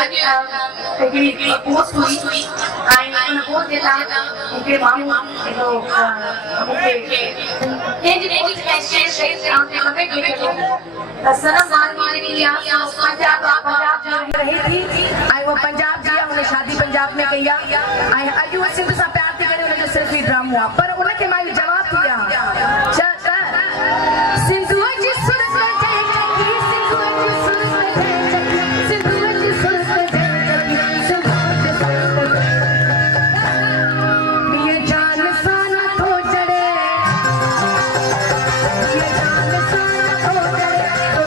हिकिड़ी पोस्ट हुई ऐं उन पोस्ट जे तहत मूंखे माण्हू हिकिड़ो मूंखे कंहिंजी पोस्ट में शेयर कई ऐं हुते मथे लिखियो त सनम वारवानी इहा पंजाब जो रहे थी ऐं उहा पंजाब जी आहे, हुन शादी पंजाब में कई आहे ऐं अॼु उहा सिंध सां प्यार थी करे हुनजो सिर्फ़ु ई ड्रामो आहे। पर उनखे मां इहो जवाबु थी ॾियां सिंधुअ जी सुरत में जय जगी, सिंधुअ जी सुरत में जय जगी, सिंधुअ जी सुरत में जय जगी, सिंधुअ जी सुरत में ये जान सान थो जड़े, ये जान सान थो जड़े तो